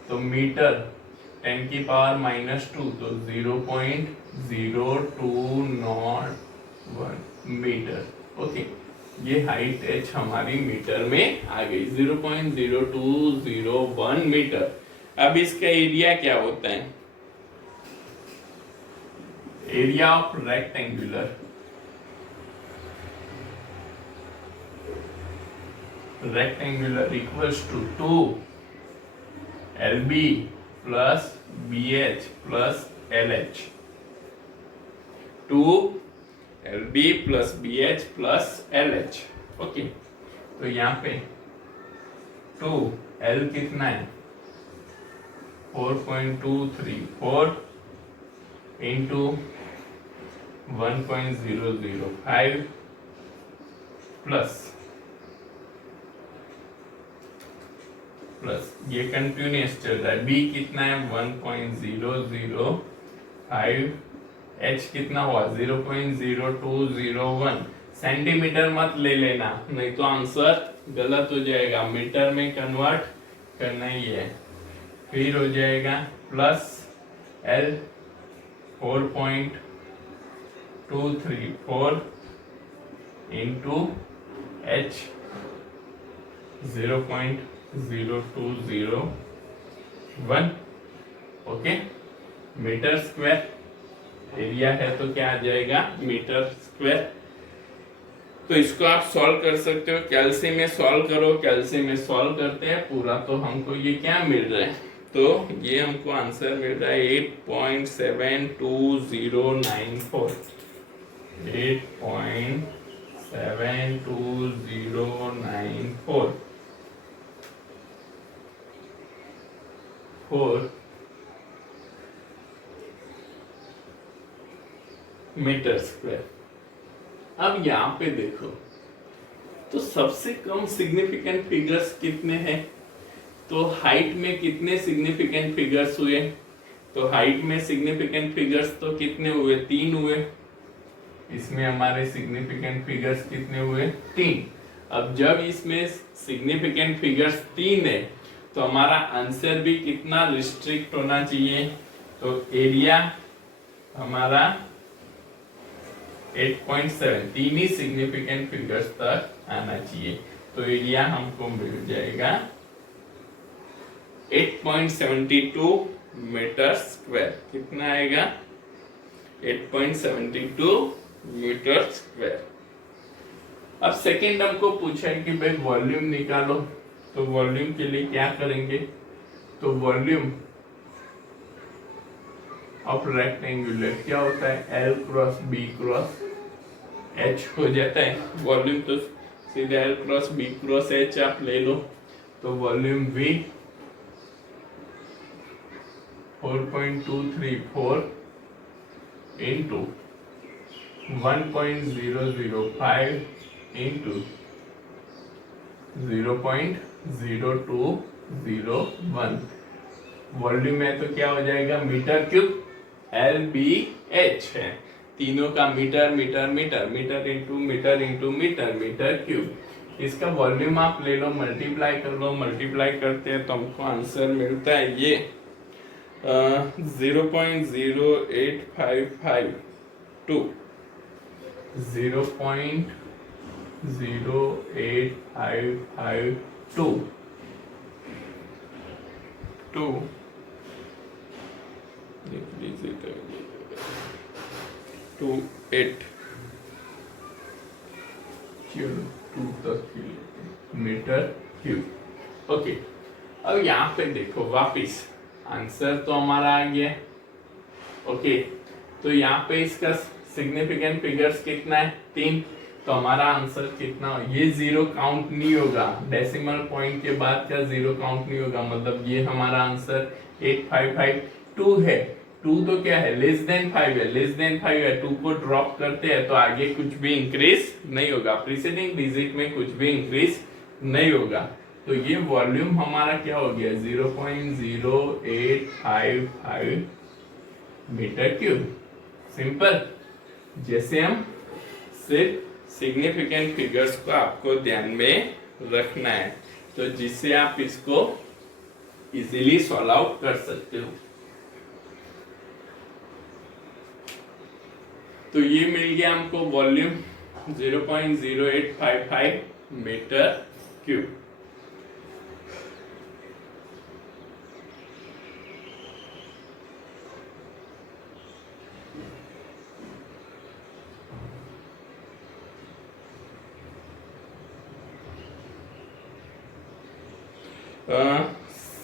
तो मीटर 10 की पावर -2, तो 0.0201 मीटर। ओके, ये हाइट एच हमारी मीटर में आ गई, 0.0201 मीटर। अब इसका एरिया क्या होता है? Area of rectangular, equals to 2 LB plus BH plus LH, 2 LB plus BH plus LH। Okay, तो यहाँ पे 2 L कितना है? 4.234 इंटू 1.005 प्लस ये कंटिन्यूअस चल रहा है। बी कितना है? 1.005, एच कितना हुआ? 0.0201। सेंटीमीटर मत ले लेना, नहीं तो आंसर गलत हो जाएगा। मीटर में कन्वर्ट करना ही है। फिर हो जाएगा plus L 4.234 into h 0.0201, okay, metre square area है तो क्या आ जाएगा मीटर स्क्वायर। तो इसको आप सॉल्व कर सकते हो, कैलसी में सॉल्व करो, कैलसी में सॉल्व करते हैं पूरा तो हमको ये क्या मिल रहा है, तो ये हमको आंसर मिल रहा है 8.72094, 8.72094 मीटर स्क्वायर। अब यहाँ पे देखो तो सबसे कम सिग्निफिकेंट फिगर्स कितने हैं, तो हाइट में कितने सिग्निफिकेंट फिगर्स हुए, तो हाइट में सिग्निफिकेंट फिगर्स तो कितने हुए, 3 हुए, इसमें हमारे सिग्निफिकेंट फिगर्स कितने हुए, 3। अब जब इसमें सिग्निफिकेंट फिगर्स 3 है तो हमारा आंसर भी कितना रिस्ट्रिक्ट होना चाहिए, तो एरिया हमारा 8.7, 3 ही सिग्निफिकेंट फिगर्स तक आना चाहिए, तो एरिया हमको मिल जाएगा 8.72 मीटर स्क्वायर। कितना आएगा, 8.72 मीटर स्क्वायर। अब सेकेंड हमको पूछा है कि भाई वॉल्यूम निकालो, तो वॉल्यूम के लिए क्या करेंगे, तो वॉल्यूम ऑफ रेक्टेंगुलर क्या होता है, L cross B cross H हो जाता है, वॉल्यूम तो सीधे L cross B cross H आप ले लो, तो volume V 4.234 into 1.005 into 0.0201, volume है तो क्या हो जाएगा मीटर क्यूब, LBH है, तीनों का metre metre metre, metre into metre into metre, metre cube. इसका वॉल्यूम आप ले लो, मल्टीप्लाई कर लो, मल्टीप्लाई करते हैं तो हमको आंसर मिलता है ये 0.08552, 0.08552 28 मीटर क्यूब। ओके, अब यहाँ पे देखो वापिस आंसर तो हमारा आ गया, ओके, तो यहाँ पे इसका सिग्निफिकेंट फिगर्स कितना है, 3, तो हमारा आंसर कितना, ये जीरो काउंट नहीं होगा, डेसिमल पॉइंट के बाद का जीरो काउंट नहीं होगा, मतलब ये हमारा आंसर 8552 है। 2 तो क्या है, लेस देन 5 है, लेस देन 5 है, 2 को ड्रॉप करते हैं तो आगे कुछ भी इंक्रीज नहीं होगा, प्रीसीडिंग डिजिट में कुछ भी इंक्रीज नहीं होगा, तो ये वॉल्यूम हमारा क्या हो गया 0.0855 मीटर क्यूब। सिंपल, जैसे हम सिर्फ सिग्निफिकेंट फिगर्स को आपको ध्यान में रखना है, तो जिससे आप इसको इजीली सॉल्व आउट कर सकते हो। तो ये मिल गया हमको volume 0.0855 metre cube.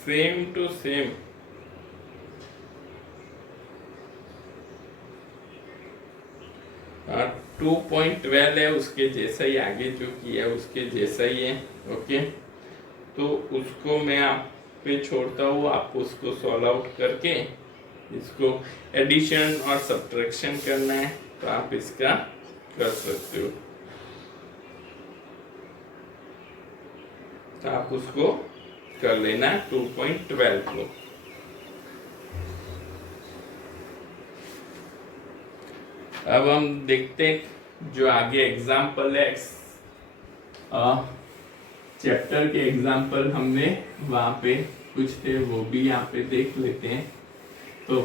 Same to same 2.12 है, उसके जैसा ही आगे जो किया है उसके जैसा ही है, ओके, तो उसको मैं आप पे छोड़ता हूँ, आप उसको सॉल्व आउट करके इसको एडिशन और सब्ट्रैक्शन करना है तो आप इसका कर सकते हो, तो आप उसको कर लेना 2.12 को। अब हम देखते हैं जो आगे एग्जाम्पल है, चैप्टर के एग्जाम्पल हमने वहां पे कुछ थे वो भी यहाँ पे देख लेते हैं। तो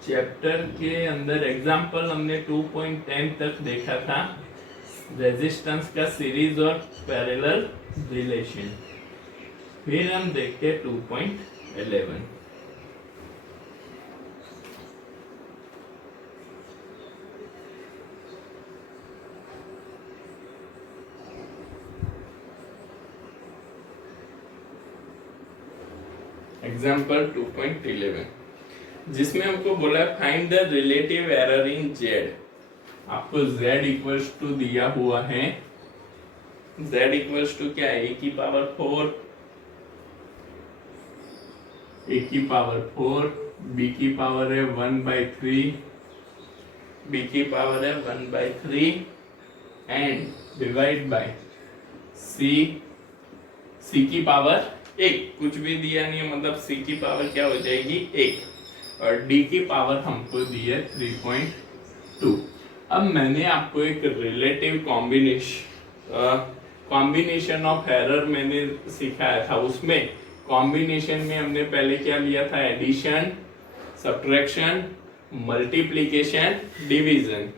चैप्टर के अंदर एग्जाम्पल हमने 2.10 तक देखा था, रेजिस्टेंस का सीरीज और पैरेलल रिलेशन। फिर हम देखते हैं 2.11। एग्जाम्पल 2.11 जिसमें हमको बोला find the relative error in Z. आपको z इक्वल्स टू दिया हुआ है, z इक्वल्स टू क्या है, a की पावर 4, a की पावर 4, b की पावर है 1/3, b की पावर है 1/3 एंड डिवाइड बाय c की पावर 1, कुछ भी दिया नहीं है, मतलब c की पावर क्या हो जाएगी 1, और d की पावर हमको दी है 3.2। अब मैंने आपको एक रिलेटिव कॉम्बिनेशन ऑफ एरर मैंने सिखाया था। उसमें कॉम्बिनेशन में हमने पहले क्या लिया था, एडिशन, सब्ट्रैक्शन, मल्टीप्लिकेशन, डिवीजन,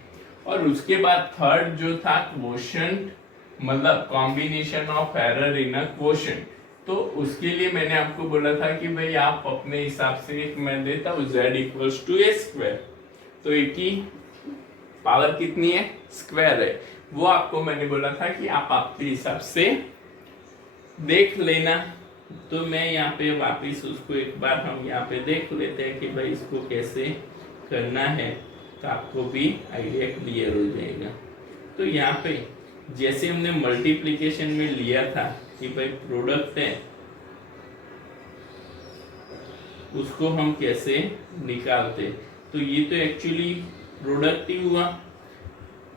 और उसके बाद थर्ड जो था क्वोशंट, मतलब combination of error in a quotient. तो उसके लिए मैंने आपको बोला था कि भाई आप अपने हिसाब से, मैं देता हूँ z equals to A square, तो a की पावर कितनी है, स्क्वायर है, वो आपको मैंने बोला था कि आप आपके हिसाब से देख लेना। तो मैं यहाँ पे वापिस उसको एक बार हम यहाँ पे देख लेते हैं कि भाई इसको कैसे करना है, तो आपको भी आइडिया क्लियर हो जाएगा। तो यहाँ पे जैसे हमने मल्टीप्लिकेशन में लिया था कि भाई प्रोडक्ट है, उसको हम कैसे निकालते, तो ये तो एक्चुअली प्रोडक्ट ही हुआ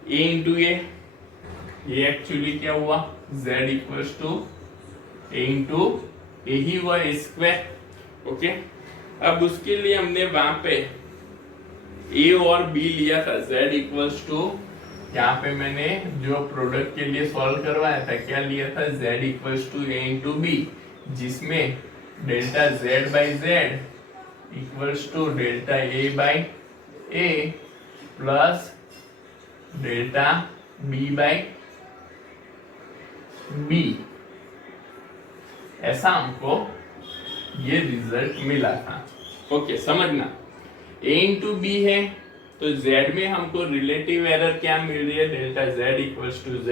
a इंटू ए, ये एक्चुअली क्या हुआ, z equals to a into a ही हुआ, ए स्क्वायर। ओके, अब उसके लिए हमने वहां पे a और b लिया था, z इक्वल्स टू, यहाँ पे मैंने जो प्रोडक्ट के लिए सॉल्व करवाया था क्या लिया था, z equals to a into b, जिसमें delta z by Z equals to delta a by a plus delta b by b, ऐसा हमको ये रिजल्ट मिला था। ओके, समझना, a इंटू बी है तो z में हमको रिलेटिव एरर क्या मिल रही है, delta z equals to z,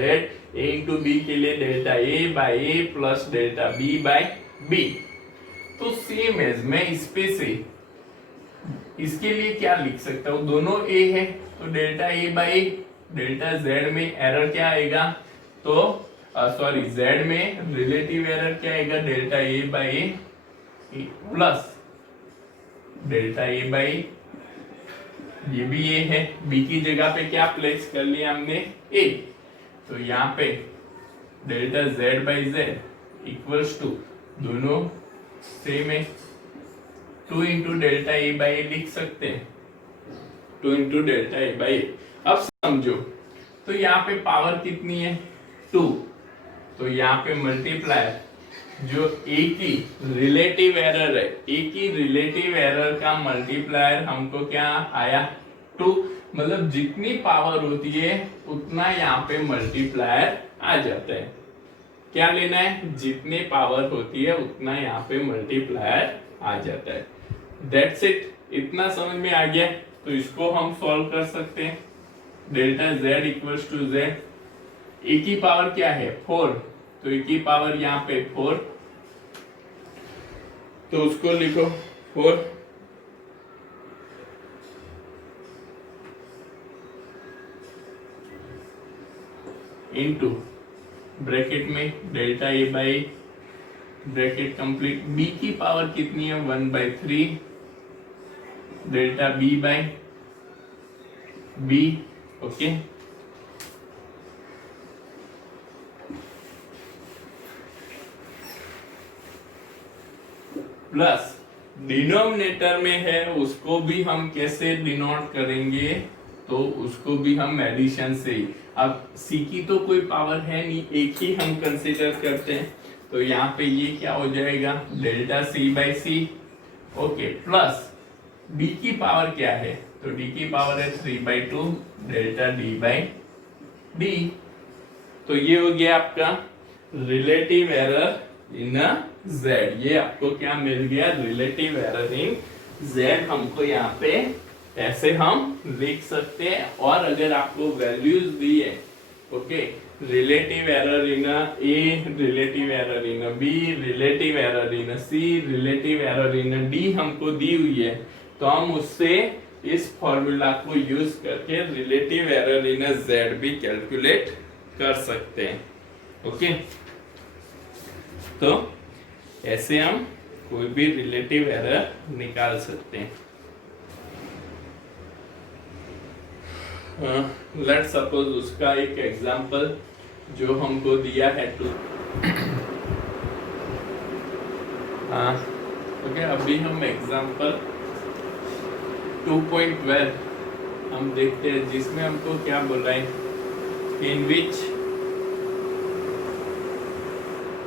a into B के लिए delta a by a plus delta b by b। तो सेम एज मैं इस पे से इसके लिए क्या लिख सकता हूँ, दोनों a है तो delta a by delta z में एरर क्या आएगा, तो सॉरी z में रिलेटिव एरर क्या आएगा, delta a by plus delta a by, ये भी a है, b की जगह पे क्या प्लेस कर लिया हमने, a, तो यहाँ पे delta z by Z equals to, दोनों सेम है, 2 into delta a by A लिख सकते हैं, 2 into delta a by A. अब समझो, तो यहाँ पे पावर कितनी है 2, तो यहाँ पे मल्टीप्लायर जो a की रिलेटिव एरर है, a की रिलेटिव एरर का मल्टीप्लायर हमको क्या आया 2, मतलब जितनी पावर होती है उतना यहाँ पे मल्टीप्लायर आ जाता है। क्या लेना है, जितनी पावर होती है उतना यहाँ पे मल्टीप्लायर आ जाता है। दैट्स इट, इतना समझ में आ गया, तो इसको हम सॉल्व कर सकते हैं। Delta z equals to z, a की पावर क्या है 4, तो a की पावर यहाँ पे 4, तो उसको लिखो 4 इंटू ब्रैकेट में delta a by bracket complete, b की पावर कितनी है 1/3 delta b by b। Okay, plus denominator में है उसको भी हम कैसे डिनोट करेंगे, तो तो उसको भी हम एडिशन से ही, अब c की तो कोई पावर है नहीं, एक ही हम कंसीडर करते हैं, तो यहाँ पे ये क्या हो जाएगा delta c by C, okay, plus d की पावर क्या है, तो d की पावर है 3/2 डेल्टा d बाई डी। तो ये हो गया आपका रिलेटिव एरर इन z। ये आपको क्या मिल गया, रिलेटिव एरर इन z। हमको यहाँ पे ऐसे हम लिख सकते हैं, और अगर आपको वैल्यूज दी है, okay, relative error in a, relative error in b, relative error in c, relative error in d हमको दी हुई है, तो हम उससे इस फॉर्मूला को यूज करके रिलेटिव एरर इन z भी कैलकुलेट कर सकते हैं, ओके। तो ऐसे हम कोई भी रिलेटिव एरर निकाल सकते हैं। लेट्स सपोज उसका एक एग्जांपल जो हमको दिया है टू, ओके, अभी हम एग्जांपल 2.12 हम देखते हैं, जिसमें हमको क्या बोल रहा है, इन विच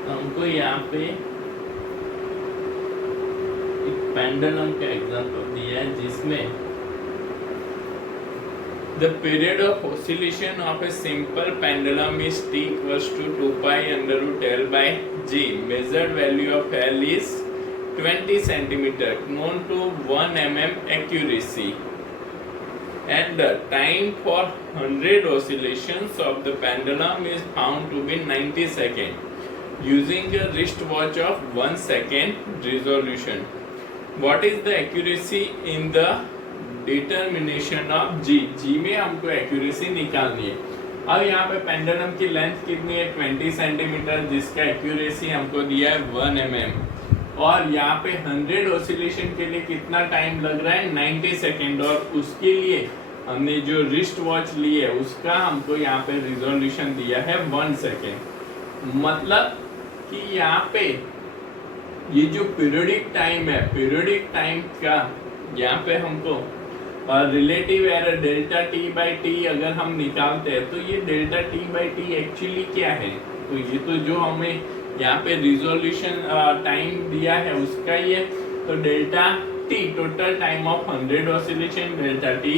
हमको यहाँ पे एक पेंडुलम का एग्जांपल दिया है, जिसमें the period of oscillation of a simple pendulum is t equals to 2 pi under root L by G. Measured value of L is 20 centimeter, known to 1 mm accuracy, and the time for 100 oscillations of the pendulum is found to be 90 seconds using a wristwatch of 1 second resolution. What is the accuracy in the determination of g में हमको एक्यूरेसी निकालनी है। अब यहाँ पे पेंडुलम की लेंथ कितनी है 20 सेंटीमीटर, जिसका एक्यूरेसी हमको दिया है 1 mm, और यहाँ पे 100 ऑसिलेशन के लिए कितना टाइम लग रहा है 90 सेकेंड, और उसके लिए हमने जो रिस्ट वॉच ली है उसका हमको यहाँ पे रिजोल्यूशन दिया है 1 सेकेंड। मतलब कि यहाँ पे ये जो पीरियोडिक टाइम है, पीरियोडिक टाइम का यहाँ पे हमको relative error delta T by T अगर हम निकालते हैं, तो ये delta T by T actually क्या है, तो ये तो जो हमें यहाँ पे रिजोल्यूशन टाइम दिया है उसका ही है, तो delta T total time of 100 oscillation, delta T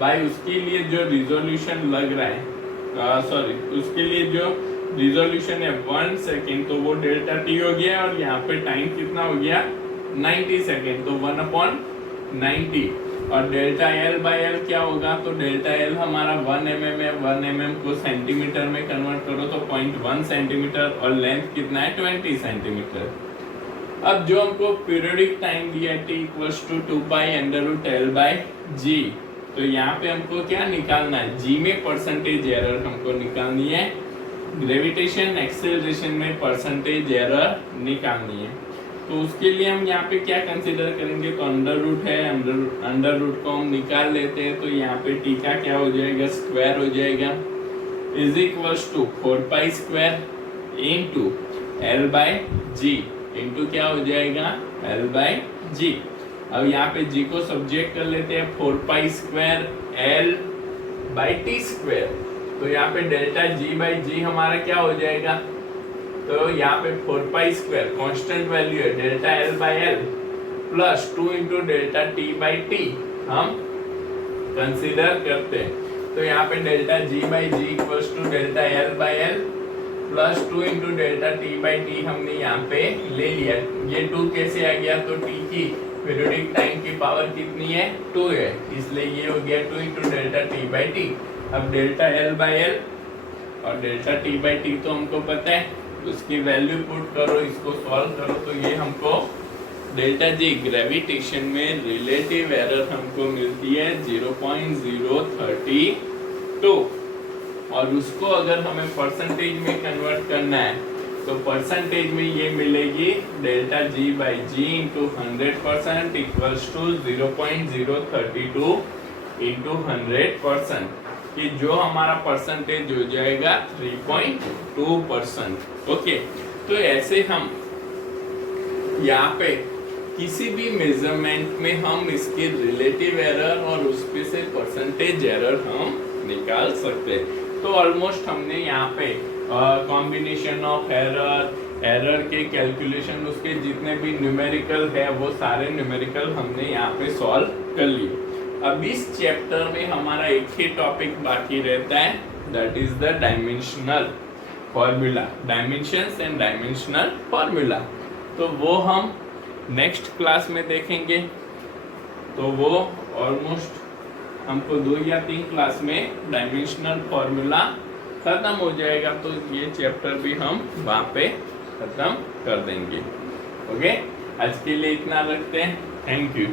by उसके लिए जो रिजोल्यूशन लग रहा है, सॉरी उसके लिए जो रिजोल्यूशन है 1 सेकेंड, तो वो डेल्टा टी हो गया, और यहाँ पे टाइम कितना हो गया 90 सेकेंड, तो 1/90, और डेल्टा एल बाई एल क्या होगा, तो डेल्टा एल हमारा 1 mm है, 1 mm को सेंटीमीटर में कन्वर्ट करो तो 0.1 सेंटीमीटर, और लेंथ कितना है 20 सेंटीमीटर। अब जो हमको पीरियोडिक टाइम दिया है t equals to 2 pi under root l by g, तो यहाँ पे हमको क्या निकालना है, जी में परसेंटेज एरर हमको निकालनी है, ग्रेविटेशन एक्सेलरेशन में परसेंटेज एरर निकालनी है। तो उसके लिए हम यहाँ पे क्या कंसीडर करेंगे, तो अंडर रूट है, अंडर रूट को हम निकाल लेते हैं, तो यहाँ पे टी का क्या हो जाएगा स्क्वायर हो जाएगा, is equals to 4 pi square into L by G, into क्या हो जाएगा एल बाई जी। अब यहाँ पे जी को सब्जेक्ट कर लेते हैं, 4 pi square L by T square, तो यहाँ पे डेल्टा जी बाई जी हमारा क्या हो जाएगा, तो यहाँ पे 4 पाई स्क्वायर कांस्टेंट वैल्यू है, delta L by L plus 2 into delta T by T हम कंसीडर करते हैं, तो यहाँ पे delta G by G equals to delta L by L plus 2 into delta T by T हमने यहाँ पे ले लिया। ये 2 कैसे आ गया, तो टी की पीरियोडिक टाइम की पावर कितनी है 2 है, इसलिए ये हो गया 2 into delta T by T. अब डेल्टा एल बाई एल और डेल्टा टी बाई टी तो हमको पता है, उसकी वैल्यू पुट करो, इसको सॉल्व करो, तो ये हमको डेल्टा जी ग्रेविटेशन में रिलेटिव एरर हमको मिलती है 0.032, और उसको अगर हमें परसेंटेज में कन्वर्ट करना है तो परसेंटेज में ये मिलेगी delta G by G into 100% equals to 0.032 into 100%, कि जो हमारा परसेंटेज हो जाएगा 3.2%। ओके, तो ऐसे हम यहाँ पे किसी भी मेजरमेंट में हम इसके रिलेटिव एरर और उसपे से परसेंटेज एरर हम निकाल सकते हैं। तो ऑलमोस्ट हमने यहाँ पे कॉम्बिनेशन ऑफ एरर के कैलकुलेशन, उसके जितने भी न्यूमेरिकल है वो सारे न्यूमेरिकल हमने यहाँ पे सॉल्व कर लिए। अब इस चैप्टर में हमारा एक ही टॉपिक बाकी रहता है, that is the dimensional formula, dimensions and dimensional formula. तो वो हम नेक्स्ट क्लास में देखेंगे। तो वो ऑलमोस्ट हमको 2 या 3 क्लास में डायमेंशनल फॉर्मूला खत्म हो जाएगा, तो ये चैप्टर भी हम वहाँ पे खत्म कर देंगे। ओके, आज के लिए इतना रखते हैं। Thank you.